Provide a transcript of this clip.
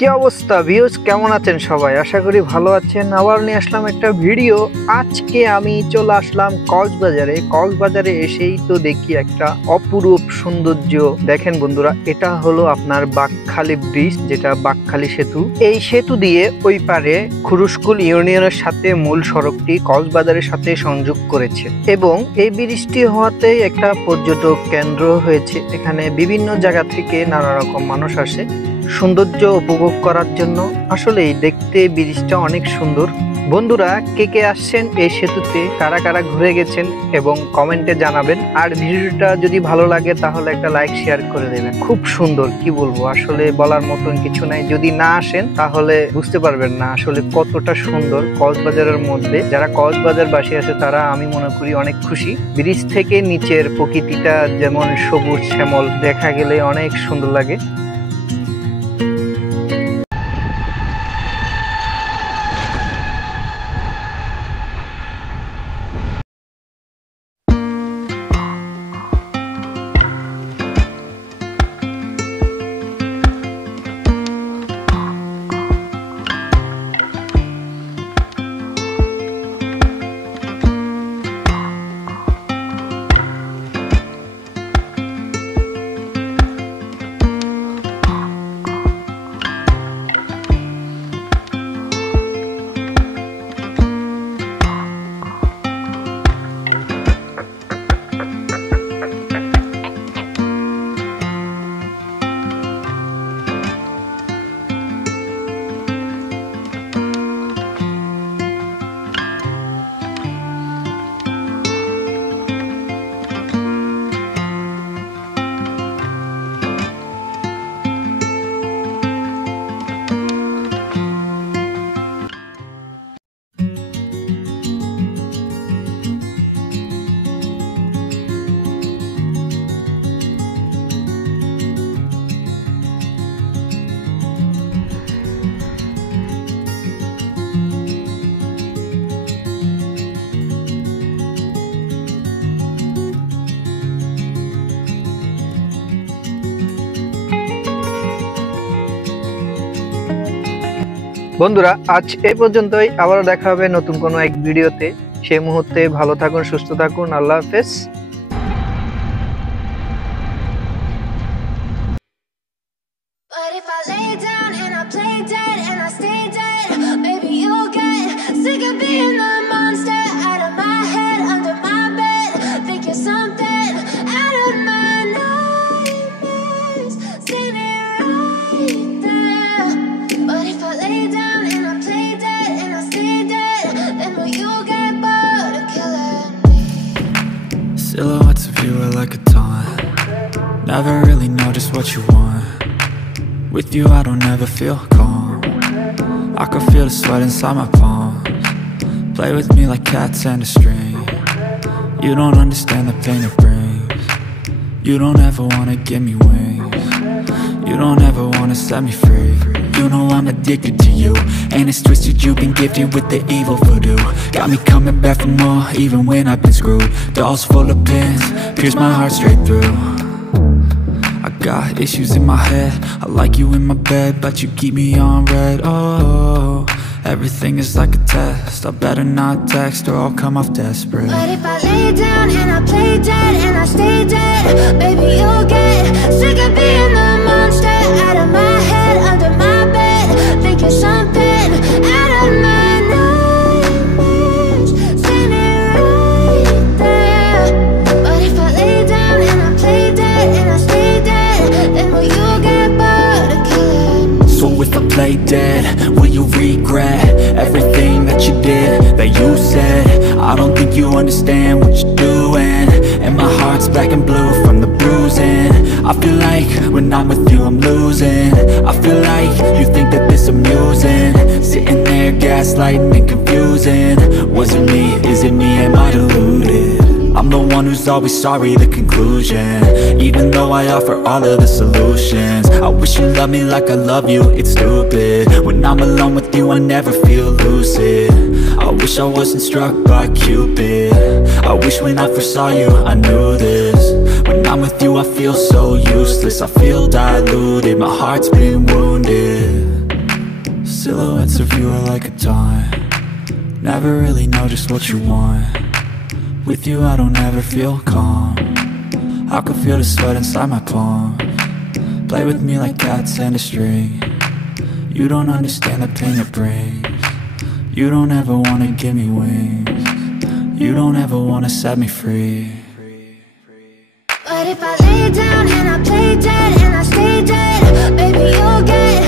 কি অবস্থা ভিউজ, কেমন আছেন সবাই? আশা করি ভালো আছেন। আবার নিয়ে আসলাম একটা ভিডিও। আজকে আমি চলে আসলাম কক্সবাজারে এসেই তো দেখি একটা অপরূপ সৌন্দর্য। দেখেন বন্ধুরা, এটা হলো আপনার বাকখালী ব্রিজ, যেটা বাকখালী সেতু। এই সেতু দিয়ে ওই পারে খুরুশকুল ইউনিয়নের সাথে মূল সড়কটি কক্সবাজারের সাথে সংযোগ করেছে এবং এই ব্রিজটি হওয়াতে একটা পর্যটক কেন্দ্র হয়েছে। এখানে বিভিন্ন জায়গা থেকে নানা রকম মানুষ আসে সৌন্দর্য উপভোগ করার জন্য। আসলেই দেখতে ব্রিজটা অনেক সুন্দর। বন্ধুরা, কে কে আসছেন এই সেতুতে, কারা কারা ঘুরে গেছেন এবং কমেন্টে জানাবেন। আর ভিডিওটা যদি ভালো লাগে তাহলে একটা লাইক শেয়ার করে দেবেন। খুব সুন্দর, কি বলবো, আসলে বলার মতন কিছু নাই। যদি না আসেন তাহলে বুঝতে পারবেন না আসলে কতটা সুন্দর কক্সবাজারের মধ্যে। যারা কক্সবাজারবাসী আছে তারা আমি মনে করি অনেক খুশি। ব্রিজ থেকে নিচের প্রকৃতিটা যেমন সবুজ শ্যামল, দেখা গেলে অনেক সুন্দর লাগে। বন্ধুরা, আজ এই পর্যন্তই। আবারও দেখা হবে নতুন কোনো এক ভিডিওতে। সেই মুহূর্তে ভালো থাকুন, সুস্থ থাকুন। আল্লাহ হাফেজ। But if I lay down and I play dead and I stay dead, maybe you'll get sick of being the monster out of my head, under my bed, thinking something out of my nightmares, standing right there. But if I lay down and I play dead and I stay dead, then will you get bored of killing me? Silhouettes of you are like a taunt. Never really know just what you want. With you I don't ever feel calm. I can feel the sweat inside my palms. Play with me like cats and a string. You don't understand the pain it brings. You don't ever wanna give me wings. You don't ever wanna set me free. You know I'm addicted to you, and it's twisted, you've been gifted with the evil voodoo. Got me coming back for more, even when I've been screwed. Dolls full of pins, pierce my heart straight through. I got issues in my head, I like you in my bed, but you keep me on red. Oh, everything is like a test, I better not text or I'll come off desperate. But if I lay down and I play dead and I stay dead, baby you'll get sick of being the monster out of my head, under my bed, thinking something out of my nightmares, standing right there. But if I lay down and I play dead and I stay dead, then will you get bored of killing me? So if I play dead, will you regret everything that you did, that you said? I don't think you understand what you're doing, and my heart's black and blue from the bruising. I feel like when I'm with you I'm losing. I feel like you think that this amusing, sitting there gaslighting and confusing. Was it me? Is it me? Am I deluded? I'm the one who's always sorry, the conclusion. Even though I offer all of the solutions, I wish you loved me like I love you, it's stupid. When I'm alone with you I never feel lucid. I wish I wasn't struck by Cupid. I wish when I first saw you I knew this. When I'm with you I feel so useless, I feel diluted, my heart's been wounded. Silhouettes of you are like a taunt. Never really know just what you want. With you I don't ever feel calm. I can feel the sweat inside my palms. Play with me like cats and a string. You don't understand the pain it brings. You don't ever wanna give me wings. You don't ever wanna set me free. But if I lay down and I play dead and I stay dead, baby, you'll get